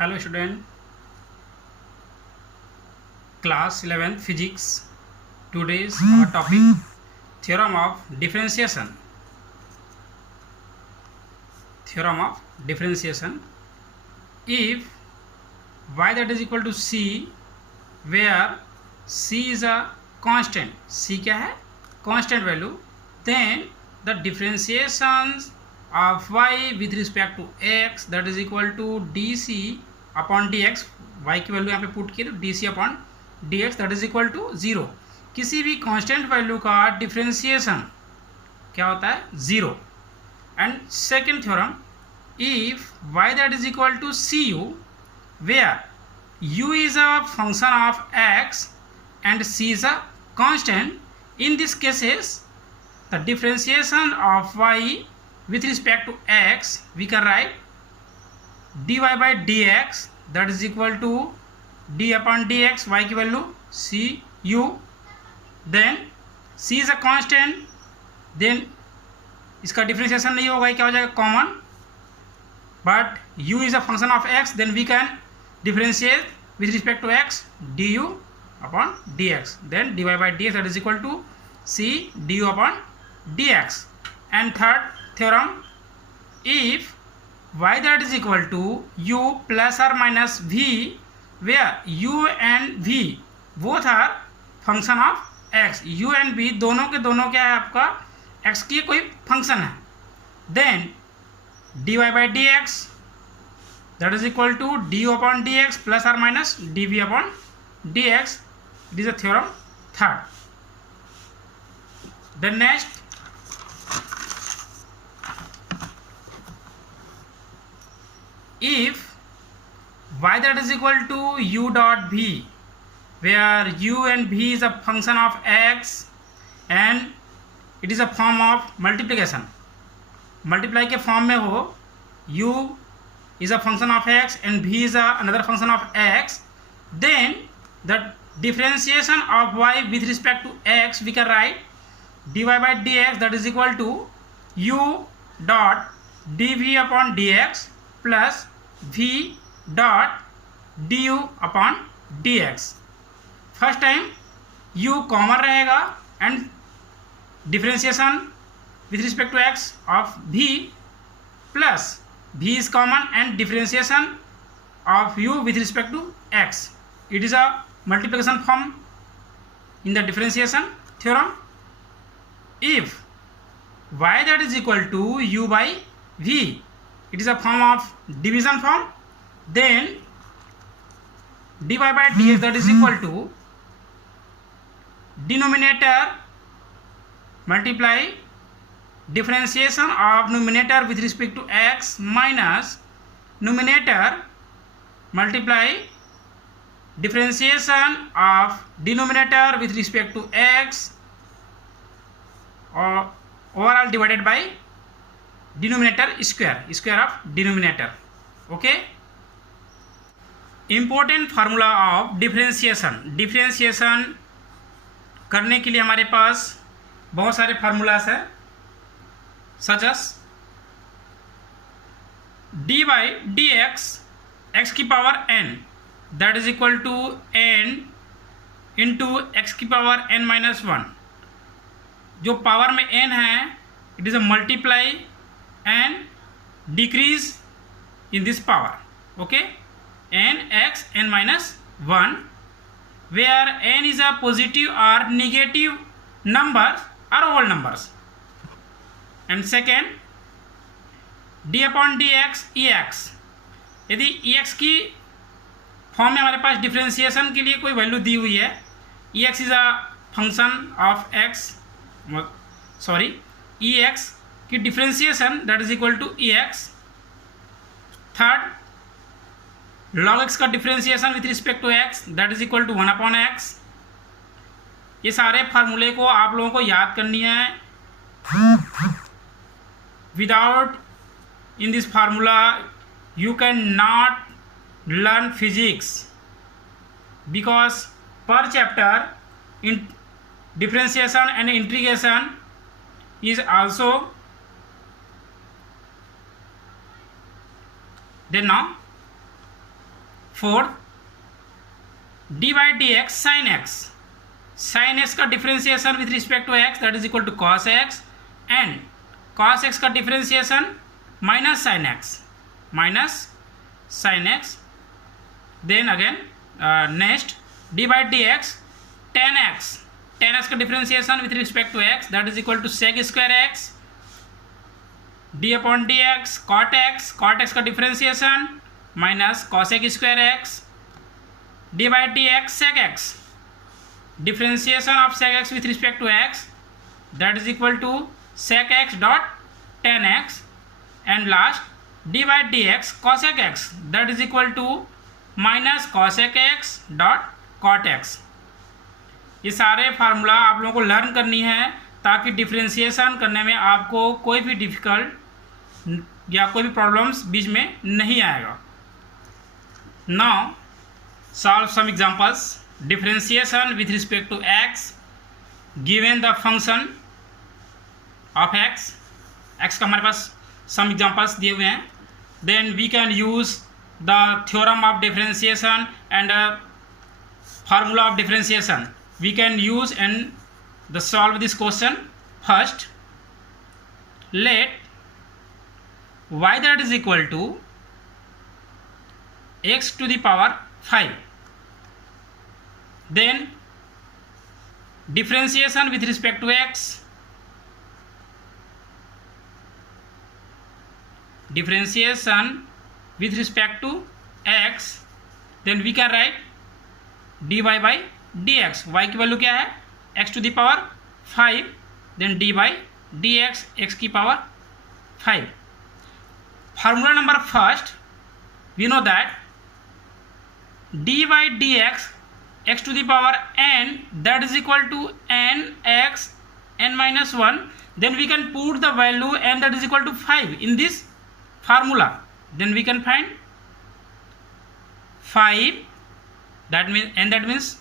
Hello student, class 11th physics. Today's our topic theorem of differentiation. Theorem of differentiation. If y that is equal to c, where c is a constant, c क्या है? Constant value. Then the differentiation of y with respect to x that is equal to dc upon dx. y की value यहाँ पे put की तो dc upon dx that is equal to 0. किसी भी constant value का डिफरेंशिएशन क्या होता है? 0. And second theorem, if y that is equal to cu where u is a function of x and c is a constant, in this cases the differentiation of y with respect to x we can write dy by dx that is equal to d upon dx, y की value c u, then c is a constant, then इसका differentiation नहीं होगा, क्या हो जाएगा? Common. But u is a function of x, then we can differentiate with respect to x du upon dx, then dy by dx that is equal to c du upon dx. And third theorem, if y that is equal to u plus or minus v where u and v both are function of x, u and v दोनों के दोनों क्या है? आपका x की कोई function है. then dy by dx that is equal to du upon dx plus or minus dv upon dx. It is a theorem third. Then next, if y that is equal to u dot v where u and v is a function of x and it is a form of multiplication, multiply के form में हो, u is a function of x and v is another function of x, then the differentiation of y with respect to x we can write dy by dx that is equal to u dot dv upon dx plus v dot du upon dx. First time u common रहेगा and differentiation with respect to x of v plus v is common and differentiation of u with respect to x. It is a multiplication form in the differentiation theorem. If y that is equal to u by v, it is a form of division form, then dy by dx that is equal to denominator multiply differentiation of numerator with respect to x minus numerator multiply differentiation of denominator with respect to x or overall divided by denominator square of denominator. Okay, important formula of differentiation करने के लिए हमारे पास बहुत सारे formulas है, such as d by d x की power n that is equal to n into x की power n minus 1. जो पावर में n है, it is a multiply and decrease in this power. Okay, n x n minus 1 where n is a positive or negative numbers or whole numbers. And second, d upon dx ex. यदि ex की form में हमारे पास differentiation के लिए कोई value दी हुई है, ex is a function of x, sorry ex की differentiation that is equal to ex. Third, log x का differentiation with respect to x that is equal to 1 upon x. ये सारे फार्मूले को आप लोगों को याद करनी है. Without in this formula you can not learn physics because per chapter in differentiation and integration is also then. Now fourth, d by d x sine x, sine x का differentiation with respect to x that is equal to cos x, and cos x का differentiation minus sine x, then again next d by d x tan x का differentiation with respect to x that is equal to sec square x, d upon d x cot x का differentiation minus cosec square x, d by d x sec x, differentiation of sec x with respect to x that is equal to sec x dot tan x, and last d by d x cosec x that is equal to minus cosec x dot cot x. ये सारे formula आप लोगों को learn करनी है ताकि differentiation करने में आपको कोई भी डिफ़िकल्ट या कोई भी प्रॉब्लम्स बीच में नहीं आएगा। Now solve some examples. Differentiation with respect to x given the function of x का हमारे पास सम एग्जांपल्स दिए हुए हैं। Then we can use the theorem of differentiation and formula of differentiation we can use and the solve this question. First, let y that is equal to x to the power 5, then differentiation with respect to x, differentiation with respect to x, then we can write dy by dx, y की value क्या है x to the power 5, then d by d x की power 5। Formula number first, we know that d by d x to the power n दैट is equal टू n x n minus 1, then we can put the value n that is equal to 5 in this formula, then we can find 5, that means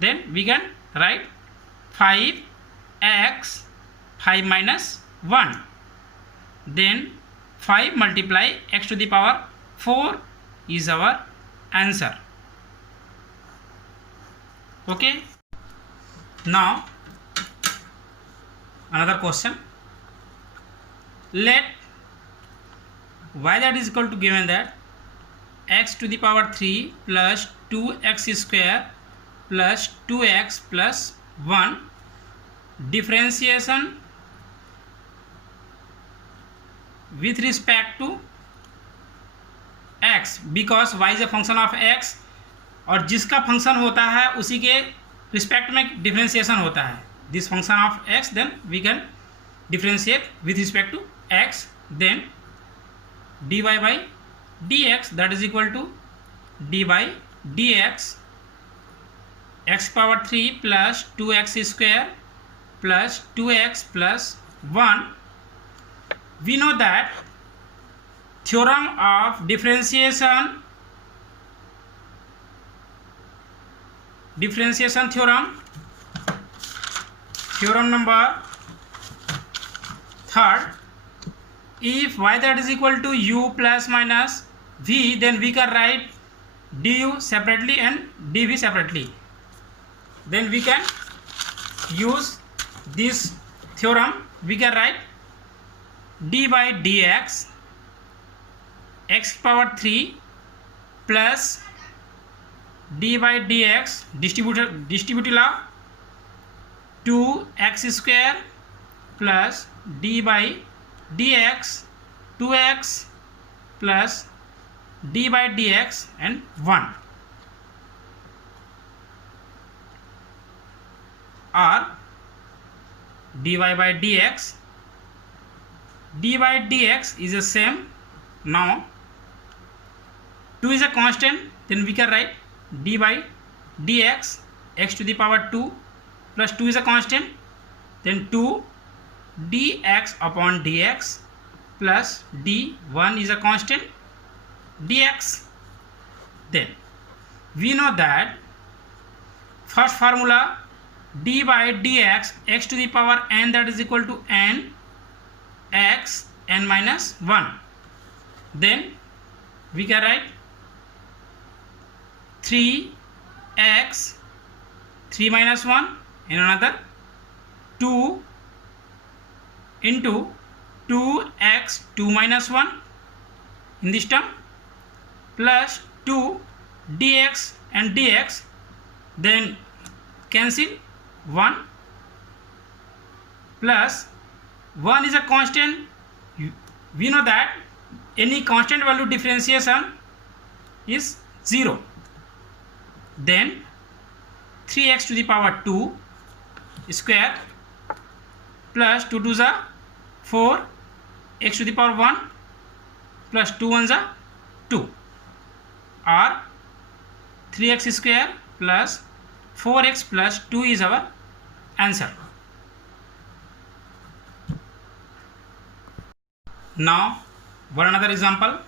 then we can write 5x 5 minus 1, then 5 multiply x to the power 4 is our answer. Okay, now another question. Let y that is equal to given that x to the power 3 plus 2x square plus 2x plus 1 differentiation with respect to x, because y is a function of x और जिसका function होता है उसी के respect में differentiation होता है। This function of x, then we can differentiate with respect to x, then dy by dx that is equal to dy by dx x power 3 plus 2x square plus 2x plus 1. We know that theorem of differentiation theorem number third, if y that is equal to u plus minus v, then we can write du separately and dv separately. Then we can use this theorem, we can write d by dx x power 3 plus d by dx distributive law 2x square plus d by dx 2x plus d by dx and 1, or dy by dx is the same. Now 2 is a constant, then we can write d by dx x to the power 2 plus 2 is a constant, then 2 dx upon dx plus d1 is a constant dx. Then we know that first formula d by dx x to the power n that is equal to n x n minus 1, then we can write 3x 3 minus 1 and another 2 into 2x 2 minus 1 in this term plus 2 dx and dx, then cancel 1 plus 1 is a constant. We know that any constant value differentiation is 0. Then 3x to the power 2 square plus 2 2s are 4, x to the power 1 plus 2 1s are 2, or 3x square plus 4x plus 2 is our answer. Now one another example,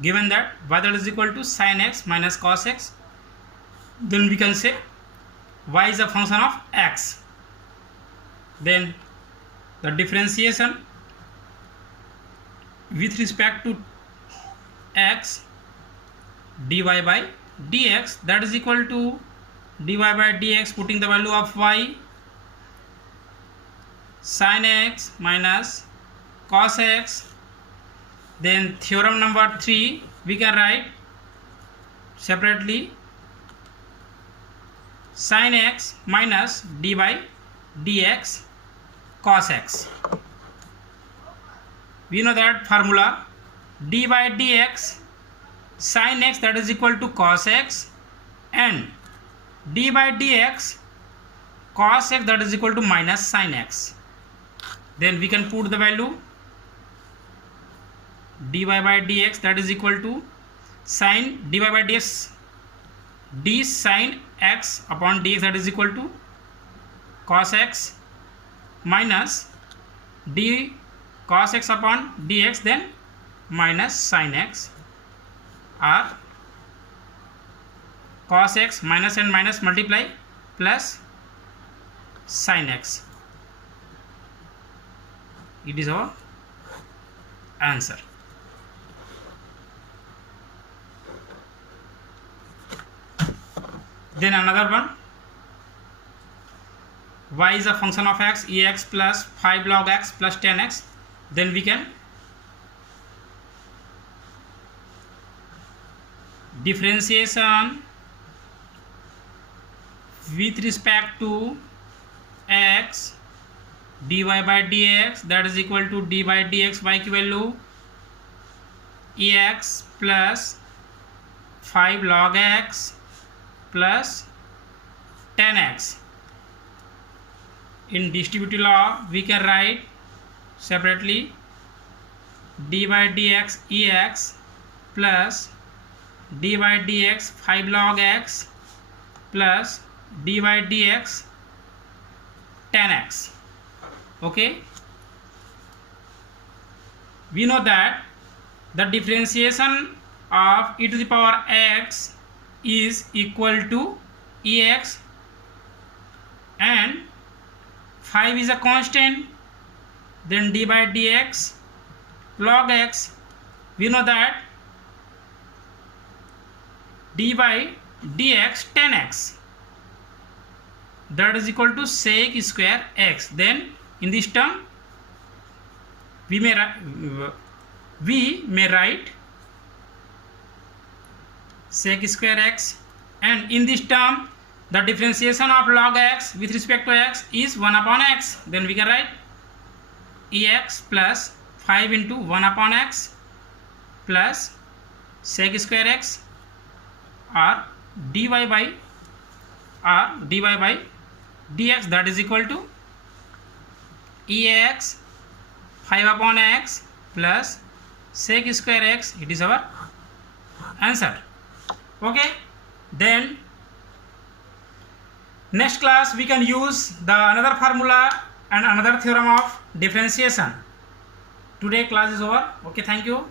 given that y that is equal to sin x minus cos x, then we can say y is a function of x, then the differentiation with respect to x dy by dx, that is equal to dy by dx, putting the value of y, sin x minus cos x. Then theorem number 3 we can write separately, sin x minus d by dx cos x. We know that formula, d by dx sin x that is equal to cos x, and d by dx cos x that is equal to minus sin x. Then we can put the value dy by dx that is equal to sin dy by dx d sin x upon dx that is equal to cos x minus d cos x upon dx, then minus sin x, or cos x minus and minus multiply plus sin x. It is our answer. Then another one, y is a function of x, ex plus 5 log x plus 10x. Then we can differentiation with respect to x dy by dx that is equal to d by dx y की value ex plus 5 log x plus 10x. In distributive law we can write separately d by dx ex plus d by dx 5 log x plus d by dx 10x. Okay, we know that the differentiation of e to the power x is equal to ex, and 5 is a constant, then d by dx log x. We know that d by dx 10x that is equal to sec square x. Then in this term we may write sec square x, and in this term the differentiation of log x with respect to x is 1 upon x. Then we can write ex plus 5 into 1 upon x plus sec square x, or dy by dx that is equal to ex 5 upon x plus sec square x. It is our answer. Okay, then next class we can use the another formula and another theorem of differentiation. Today class is over. Okay, thank you.